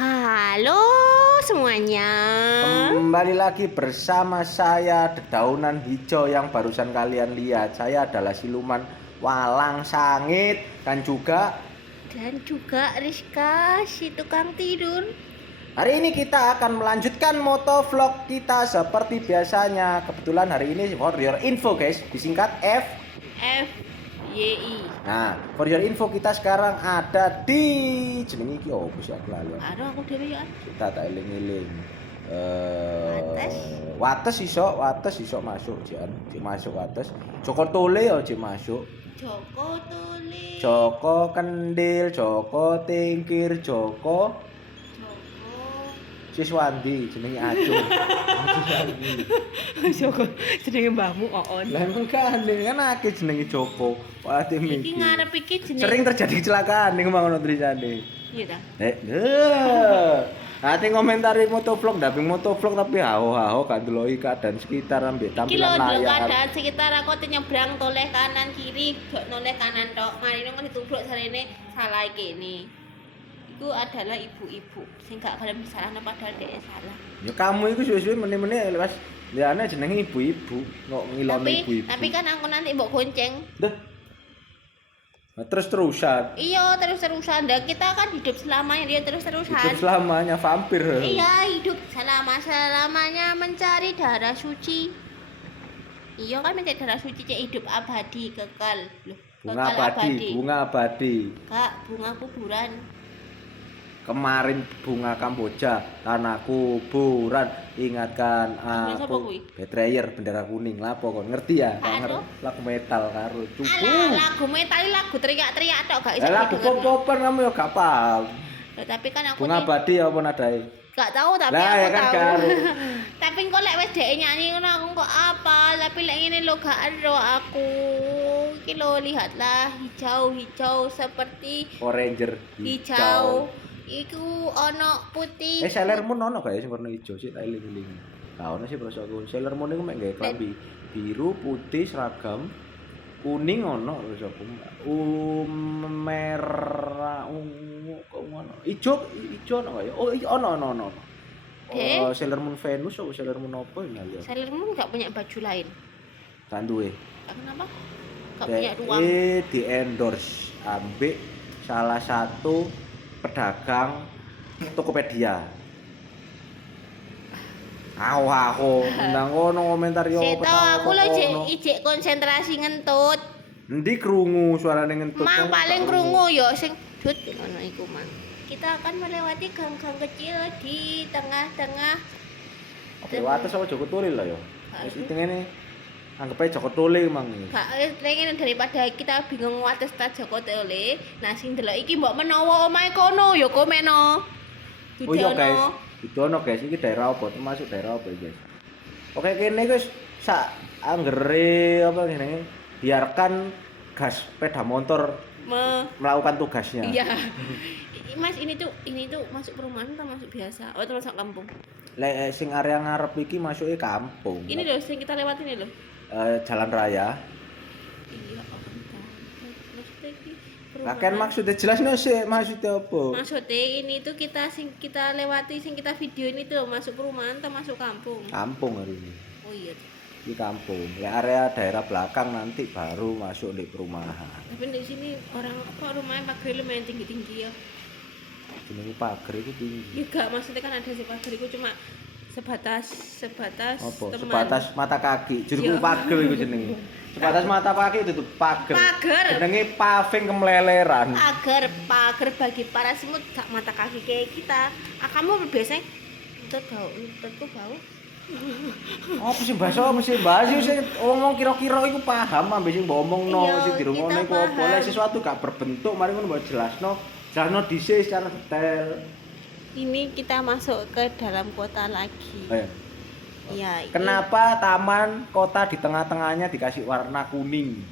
Halo semuanya. Kembali lagi bersama saya Dedaunan Hijau yang barusan kalian lihat. Saya adalah siluman walang sangit dan juga Rizka si tukang tidur. hari ini kita akan melanjutkan motovlog kita seperti biasanya. Kebetulan hari ini for your info guys, disingkat FYI. Nah, for your info kita sekarang ada di jeneng iki opo sih aku lali. Aduh aku dhewe ya. Kita tak eling-eling. Wates Wates iso masuk Jan, masuk Wates. Joko Tole ya masuk. Joko Tole. Joko Kendil, Joko Tingkir, Joko Siswandi jenenge Acung. Joko jenenge mbahmu Oon. Lah emang kan akeh jenenge Joko. Wah, Iki ngarep iki jenenge. sering terjadi kecelakaan ning ngono tulisane. Iya ta? Ate ngomentari motovlog, ndaping motovlog tapi haho-haho gak ndeloki keadaan sekitar ambek Iki lho tampilan delok layar. keadaan sekitar aku nyebrang toleh kanan kiri, dok noleh kanan tok. Marine kok ditubruk sarene salah kene. Itu adalah ibu-ibu sing gak gelem disalahno padahal dhek salah. Ya kamu iku suwe-suwe meneh-meneh lepas liane jenenge ibu-ibu, kok ngiloni ibu-ibu. Tapi kan aku nanti mbok gonceng. Dah. Terus-terusan. Iya, terus-terusan. Dan kita kan hidup selamanya, dia terus-terusan. Hidup selamanya vampir. Iya, hidup selama-selamanya mencari darah suci. Iya kan mencari darah suci, cek hidup abadi, kekal. Loh, Bunga kekal abadi, bunga abadi. Kak, bunga kuburan. Kemarin bunga Kamboja, tanah kuburan, ingatkan Sapa aku. kuwi? Betrayer bendera kuning, lapo kon ngerti ya? Anu? Lagu metal karo cupu. Alah, lagu metal lagu teriak-teriak tok gak iso. Lagu pop-popan kamu ya gak paham. Loh, tapi kan aku Bunga abadi apa nadai? gak tahu tapi Lah, aku ya kan tahu. karo. Tapi kok lek wis dhek nyanyi ngono aku kok apa? Tapi lek ngene lho gak ero aku. Iki lho lihatlah hijau-hijau seperti Oranger hijau. Iku ono putih. Sailor Moon ono gak ya sing warna ijo sih tak eling-eling. Lah ono sih prasa aku. Sailor Moon iku mek gawe klambi biru, putih, seragam, kuning ono terus aku. Merah, ungu kok ono. Ijo ono gak ya? Oh, ono. Oh, Sailor Moon Venus atau Sailor Moon apa ini ya? Sailor Moon gak punya baju lain. Kan duwe. Kenapa? Gak punya ruang. Di endorse ambek salah satu pedagang Tokopedia. Aku ndang ngono komentar yo. Seto aku lho ijek konsentrasi ngentut. Endi krungu suarane ngentut? Mang paling krungu yo sing dut ngono iku mang. Kita akan melewati gang-gang kecil di tengah-tengah. Oke, wates sama Joko Tole lah yo. Wis itengene anggap aja Joko Tole mang. Gak pengen daripada kita bingung wates ta Joko Tole. Nah sing delok iki mbok menawa omahe kono ya komeno. Oh iya guys, Dudono guys, iki daerah apa? Termasuk daerah apa guys? Oke kene guys, sak anggere apa jenenge? Biarkan gas sepeda motor melakukan tugasnya. Iya. Mas ini tuh masuk perumahan atau masuk biasa? Oh, itu masuk kampung. Lek sing area ngarep iki masuke kampung. Ini loh sing kita lewat ini loh. Jalan raya. Iya, oh, bentar. Maksudnya ini Kakek maksudnya jelasnya sih maksudnya apa? Maksudnya ini tuh kita lewati sing kita video ini tuh masuk perumahan atau masuk kampung? Kampung hari ini. Oh iya. Di kampung. Ya area daerah belakang nanti baru masuk di perumahan. Tapi di sini orang apa rumahnya pagar lumayan tinggi-tinggi ya. Jenenge pagar itu tinggi. Ya gak maksudnya kan ada si pagar itu cuma sebatas Apa? teman. Sebatas mata kaki. Juru Iya. pagar itu jenenge. Sebatas mata kaki itu tuh pagar. Pagar. Jenenge paving kemeleleran. Pagar bagi para semut gak mata kaki kayak kita. Kamu biasanya tutku bau. Apa sih bahasa sing ngomong kira-kira iku paham ambek sing mbok omongno Iya, sing dirungokno kita iku apa paham. lek sesuatu gak berbentuk mari ngono mbok jelasno dhisik secara detail. Ini kita masuk ke dalam kota lagi. Ayo. Iya. Kenapa taman kota di tengah-tengahnya dikasih warna kuning?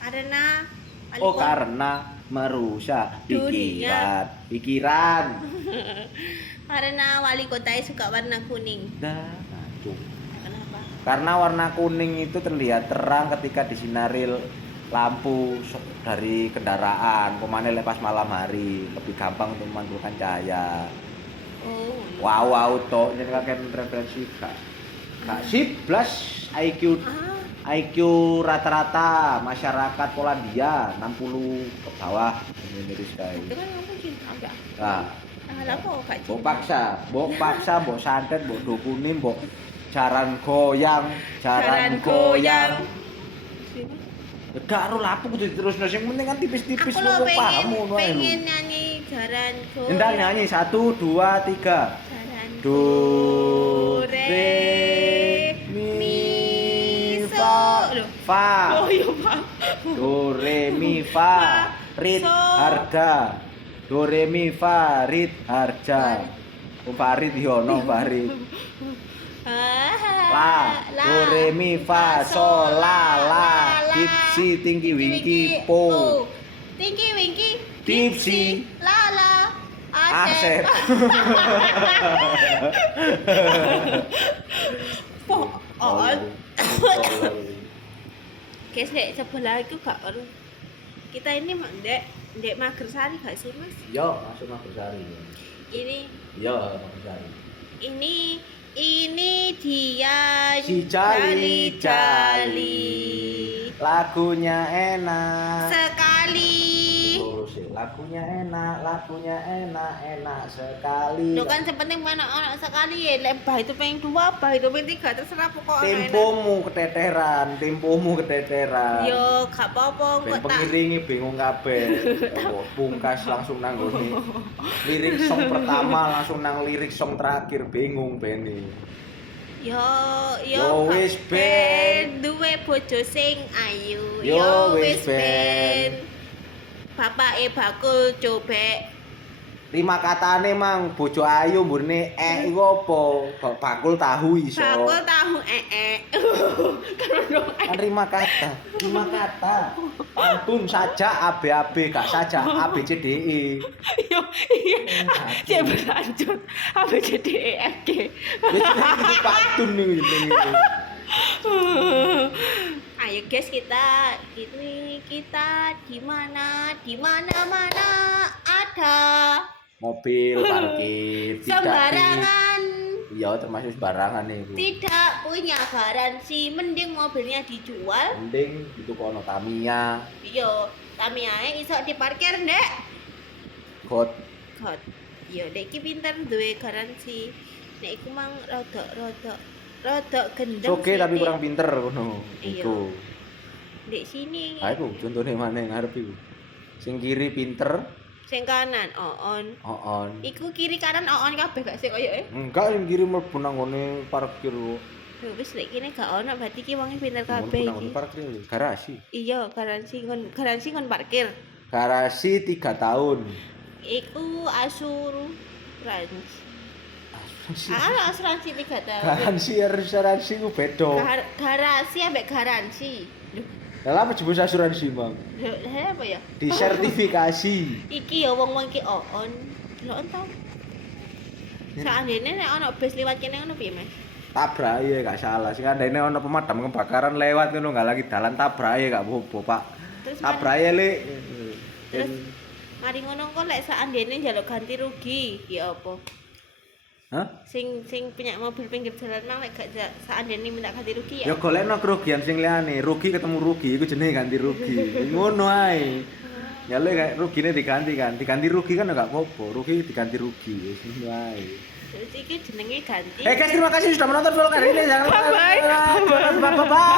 Karena Karena merusak Dunia. pikiran. Karena wali kotanya suka warna kuning. Nah, Kenapa? karena warna kuning itu terlihat terang ketika disinari lampu dari kendaraan, pemane lepas malam hari lebih gampang untuk memantulkan cahaya. Oh. Wow auto jadi kakek referensi kak sip plus IQ Ah, IQ rata-rata masyarakat Polandia 60 ke bawah ini kayak. itu kan aku cinta enggak. Nah, Ah, apa gak mbok cinta? paksa, mbok santet, mbok dukuni, mbok jaran goyang. Gak ero lapu kudu diterusno sing penting kan tipis-tipis Aku lo lu paham ngono ae lho. pengen nyanyi jaran go. Ndang nyanyi 1 2 3. Jaran Do re mi fa Loh. fa. Oh iya, Pak. Do re mi fa rit So. harga. Do re mi fa rit harja. Farid yo no Farid. La do re mi fa sol la dipsi tinggi wingki po Tinggi wingki Dipsi. lala Asep. Po on. Guys, dek sebelah itu gak perlu. Kita ini dek Magersari gak sih, Mas? Yo masuk Magersari. Ini Yo Magersari. ini dia Si Jali lagunya enak. sekali. Terus lagunya enak sekali. Lo kan sepenting mana anak sekali ya, lebah itu pengen 2, bah itu pengen 3, terserah pokoknya. Tempomu keteteran. Yo, gak apa-apa, Ben kok tak. pengiringi bingung kabeh. Pungkas langsung nang ngene. Lirik song pertama langsung nang lirik song terakhir bingung Beni. Yo, Yo wis ben. duwe bojo sing ayu. Yo wis ben. Bapake bakul cobek. 5 katane mang bojo ayu mburine iku apa? Bakul tahu iso. Bakul tahu Kan 5 kata. Pantun saja ABAB gak saja ABCDE. Yo, iya. Dia berlanjut. ABCDEFG. Wis iki pantun nih jenenge. Ayo guys, kita di mana ada Mobil parkir sembarangan, Iya termasuk sembarangan nih Bu. tidak punya garansi, mending mobilnya dijual. Mending itu kono Tamiya, Yo, Tamiyae iso diparkir ndek. God. God. Yo, dek iki pinter duwe garansi. Nek iku mang rodok gendeng. Oke tapi sithik. kurang pinter kono. Iya. Iku. Ndek sini. Ha iku contone maneh ngarep iku. Sing kiri pinter, Sing kanan oon. oon. Iku kiri kanan oon kabeh gak sih koyo Enggak yang kiri mlebu nang ngene parkir kok. Lho wis lek kene gak ono berarti ki wonge pinter Mlebu kabeh nang ngene iki. parkir garasi. Iya, garansi kon parkir. Garasi 3 tahun. Iku asuransi. Asuransi. Asuransi 3 tahun. Asuransi ku beda. Garasi ambek garansi. Lah apa jebus asuransi, Bang? Lho, lha apa ya? Disertifikasi. Iki ya wong-wong ki oon. Lho entah. Saandene nek ono bus liwat kene ngono piye, Mas? Tabrak ya gak salah. Sing andene ono pemadam kebakaran lewat ngono gak lagi dalan tabrak ya gak apa-apa, Pak. Terus Tabrak ya, Le. Terus mari ngono kok lek saandene njaluk ganti rugi, ya apa? Hah? Sing punya mobil pinggir jalan mang lek gak saandene minta ganti rugi ya. Ya golekno kerugian sing liyane. Rugi ketemu rugi iku jenenge ganti rugi. Ngono ae. Ya le kayak rugine diganti kan. Diganti rugi kan gak apa-apa. Rugi diganti rugi. Wis ngono ae. Terus iki jenenge ganti. Guys, terima kasih sudah menonton vlog hari ini. Jangan lupa. Bye-bye. Bye-bye.